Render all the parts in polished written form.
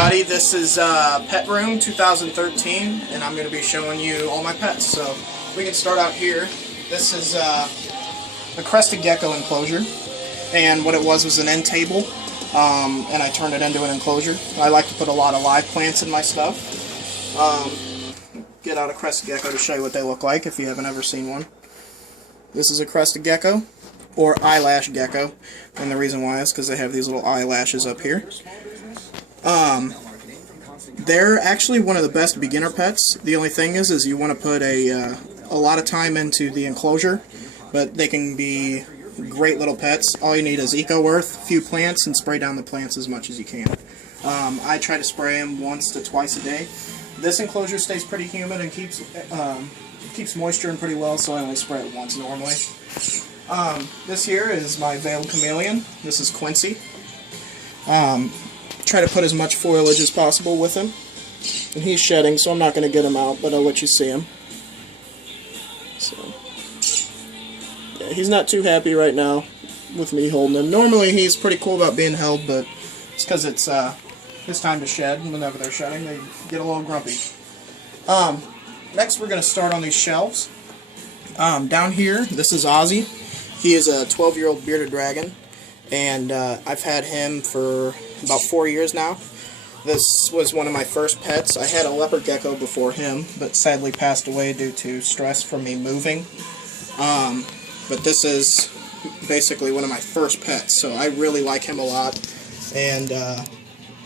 everybody, this is Pet Room 2013, and I'm going to be showing you all my pets. So we can start out here. This is the Crested Gecko enclosure, and what it was an end table, and I turned it into an enclosure. I like to put a lot of live plants in my stuff. Get out a Crested Gecko to show you what they look like if you haven't ever seen one. This is a Crested Gecko, or Eyelash Gecko, and the reason why is because they have these little eyelashes up here. They're actually one of the best beginner pets. The only thing is you want to put a lot of time into the enclosure, but they can be great little pets. All you need is Eco Earth, a few plants, and spray down the plants as much as you can. I try to spray them once to twice a day. This enclosure stays pretty humid and keeps moisture in pretty well, so I only spray it once normally. This here is my veiled chameleon. This is Quincy. Try to put as much foliage as possible with him. And he's shedding, so I'm not going to get him out, but I'll let you see him. So, yeah, he's not too happy right now with me holding him. Normally he's pretty cool about being held, but it's because it's his time to shed. Whenever they're shedding, they get a little grumpy. Next we're going to start on these shelves. Down here, this is Ozzy. He is a 12-year-old bearded dragon, and I've had him for about 4 years now. This was one of my first pets. I had a leopard gecko before him, but sadly passed away due to stress from me moving. But this is basically one of my first pets, so I really like him a lot, and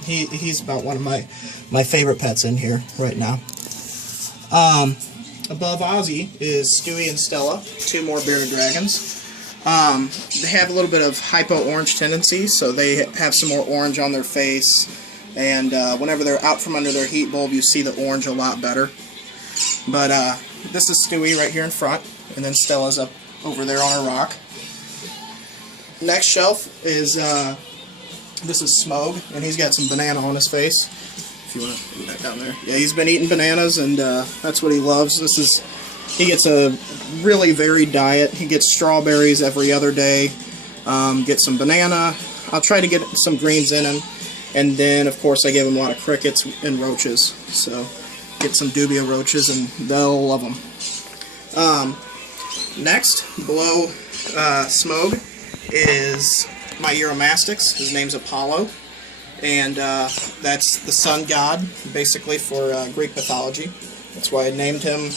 he's about one of my favorite pets in here right now. Above Ozzy is Stewie and Stella, two more bearded dragons. They have a little bit of hypo-orange tendency, so they have some more orange on their face, and whenever they're out from under their heat bulb, you see the orange a lot better. But this is Stewie right here in front, and then Stella's up over there on a rock. Next shelf is, this is Smog, and he's got some banana on his face. If you want to put that down there. Yeah, he's been eating bananas, and that's what he loves. He gets a really varied diet. He gets strawberries every other day, gets some banana. I'll try to get some greens in him, and then of course I give him a lot of crickets and roaches. So get some dubia roaches and they'll love them. Next, below Smog, is my Uromastyx. His name's Apollo, and that's the sun god, basically, for Greek mythology. That's why I named him.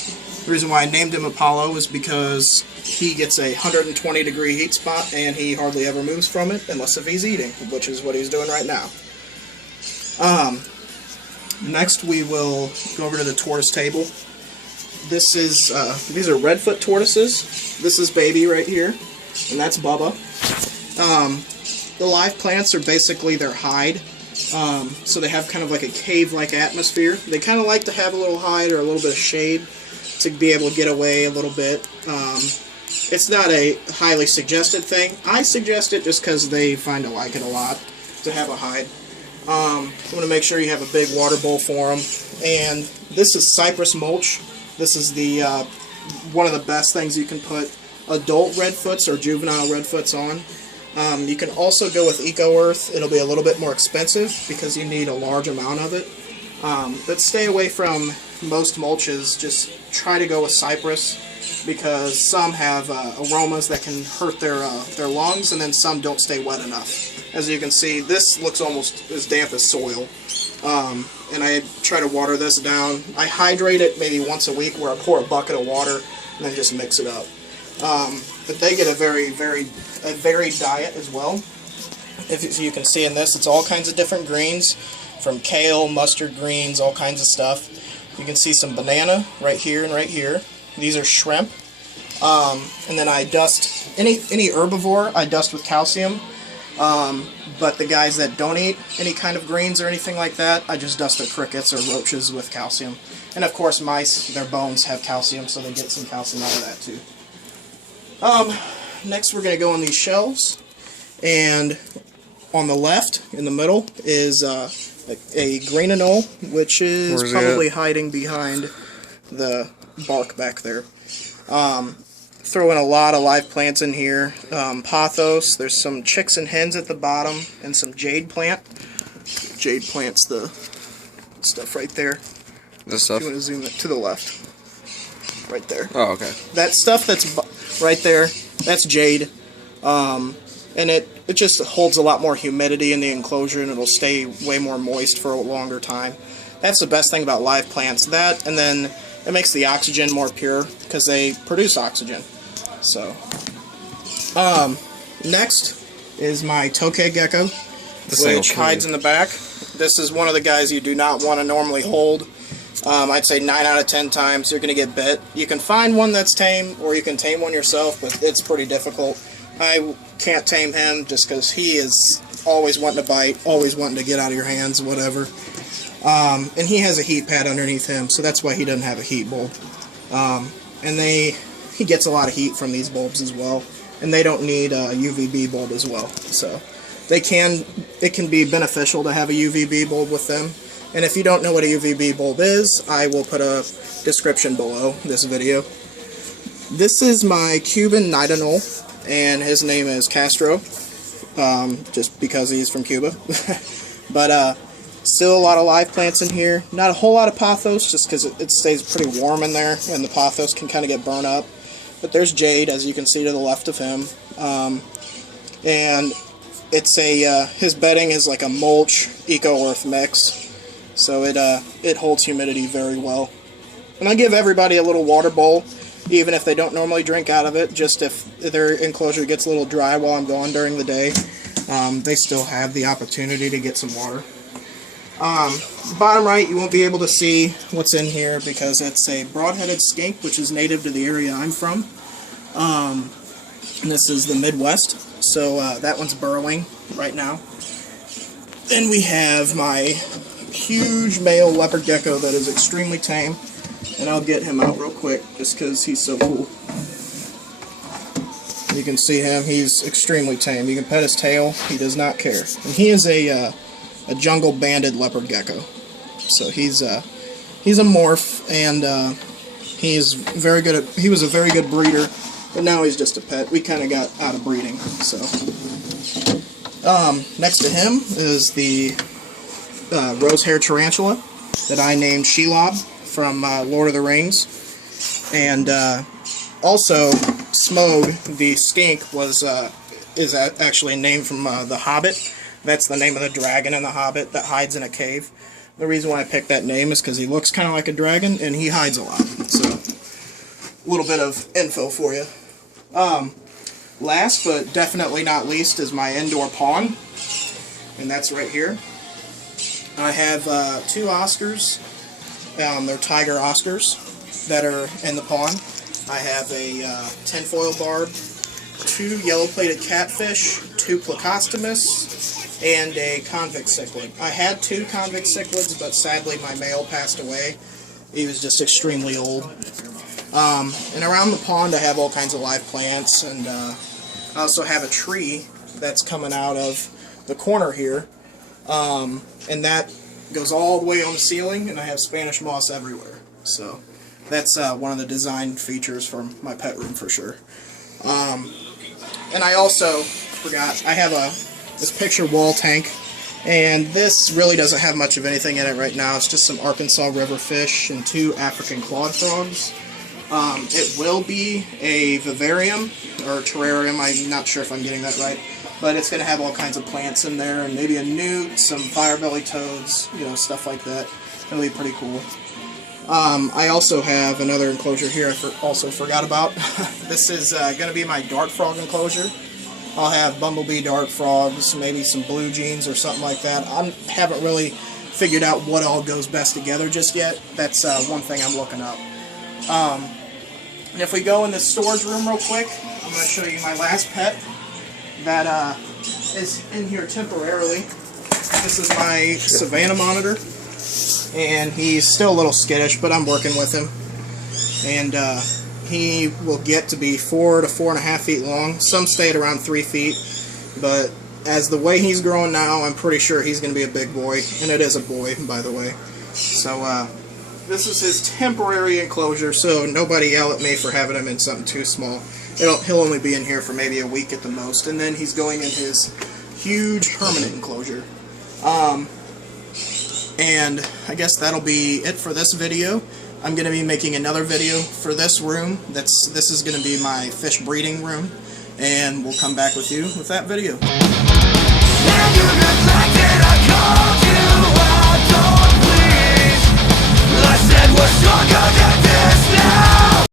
The reason why I named him Apollo is because he gets a 120-degree heat spot, and he hardly ever moves from it unless if he's eating, which is what he's doing right now. Next, we will go over to the tortoise table. This is these are red foot tortoises. This is Baby right here, and that's Bubba. The live plants are basically their hide. So they have kind of like a cave-like atmosphere. They kind of like to have a little hide or a little bit of shade to be able to get away a little bit. It's not a highly suggested thing. I suggest it just because they find to like it a lot to have a hide. You want to make sure you have a big water bowl for them. And this is Cypress Mulch. This is the one of the best things you can put adult redfoots or juvenile redfoots on. You can also go with Eco Earth. It'll be a little bit more expensive because you need a large amount of it. But stay away from most mulches. Just try to go with Cypress because some have aromas that can hurt their lungs, and then some don't stay wet enough. As you can see, this looks almost as damp as soil. And I try to water this down. I hydrate it maybe once a week where I pour a bucket of water and then just mix it up. But they get a very varied diet as well. If you can see in this, it's all kinds of different greens, from kale, mustard greens, all kinds of stuff. You can see some banana right here and right here. These are shrimp. And then I dust any herbivore. I dust with calcium. But the guys that don't eat any kind of greens or anything like that, I just dust their crickets or roaches with calcium. And of course, mice, their bones have calcium, so they get some calcium out of that too. Next we're going to go on these shelves, and on the left, in the middle, is a green anole, which is probably hiding behind the bark back there. Throw in a lot of live plants in here. Pothos, there's some chicks and hens at the bottom, and some Jade Plant. Jade Plant's the stuff right there. This stuff? You want to zoom it to the left. Right there. Oh, okay. That stuff that's right there, that's Jade. And it just holds a lot more humidity in the enclosure, and it'll stay way more moist for a longer time. That's the best thing about live plants. That, and then it makes the oxygen more pure because they produce oxygen. So, next is my Tokay Gecko, which hides in the back. This is one of the guys you do not want to normally hold. I'd say 9 out of 10 times you're going to get bit. You can find one that's tame, or you can tame one yourself, but it's pretty difficult. I can't tame him just because he is always wanting to bite, always wanting to get out of your hands, whatever. And he has a heat pad underneath him, so that's why he doesn't have a heat bulb. And he gets a lot of heat from these bulbs as well, and they don't need a UVB bulb as well. So it can be beneficial to have a UVB bulb with them. And if you don't know what a UVB bulb is, I will put a description below this video. This is my Cuban night anole, and his name is Castro, just because he's from Cuba. But still a lot of live plants in here. Not a whole lot of pothos, just because it stays pretty warm in there, and the pothos can kind of get burnt up. But there's Jade, as you can see to the left of him. And it's his bedding is like a mulch eco-earth mix. So it holds humidity very well. And I give everybody a little water bowl, even if they don't normally drink out of it, just if their enclosure gets a little dry while I'm gone during the day, they still have the opportunity to get some water. Bottom right, you won't be able to see what's in here because it's a broad-headed skink, which is native to the area I'm from. And this is the Midwest, so that one's burrowing right now. Then we have my huge male leopard gecko that is extremely tame, and I'll get him out real quick just because he's so cool. You can see him, he's extremely tame. You can pet his tail, he does not care. And he is a jungle banded leopard gecko. So he's a morph, and he was a very good breeder, but now he's just a pet. We kind of got out of breeding. So next to him is the rose-haired tarantula that I named Shelob from Lord of the Rings. And also Smough, the skink, is actually named from The Hobbit. That's the name of the dragon in The Hobbit that hides in a cave. The reason why I picked that name is because he looks kind of like a dragon and he hides a lot. So, a little bit of info for you. Last but definitely not least is my indoor pond, and that's right here. I have 2 Oscars. They're tiger Oscars that are in the pond. I have a tinfoil barb, 2 yellow-plated catfish, 2 plecostomus, and a convict cichlid. I had 2 convict cichlids, but sadly my male passed away. He was just extremely old. And around the pond I have all kinds of live plants, and I also have a tree that's coming out of the corner here. And that goes all the way on the ceiling, and I have Spanish moss everywhere. So that's one of the design features for my pet room for sure. And I also forgot, I have this picture wall tank, and this really doesn't have much of anything in it right now. It's just some Arkansas river fish and 2 African clawed frogs. It will be a vivarium or terrarium. I'm not sure if I'm getting that right, but it's going to have all kinds of plants in there, and maybe a newt, some firebelly toads, stuff like that. It'll be pretty cool. I also have another enclosure here I also forgot about. This is going to be my dart frog enclosure. I'll have bumblebee dart frogs, maybe some blue jeans or something like that. I haven't really figured out what all goes best together just yet. That's one thing I'm looking up. And if we go in the storage room real quick, I'm going to show you my last pet that is in here temporarily. This is my Savannah Monitor, and he's still a little skittish, but I'm working with him. And he will get to be 4 to 4.5 feet long. Some stay at around 3 feet, but as the way he's growing now, I'm pretty sure he's going to be a big boy, and it is a boy, by the way. So this is his temporary enclosure, so nobody yell at me for having him in something too small. He'll only be in here for maybe a week at the most, and then he's going in his huge permanent enclosure. And I guess that'll be it for this video. I'm going to be making another video for this room. This is going to be my fish breeding room, and we'll come back with you with that video.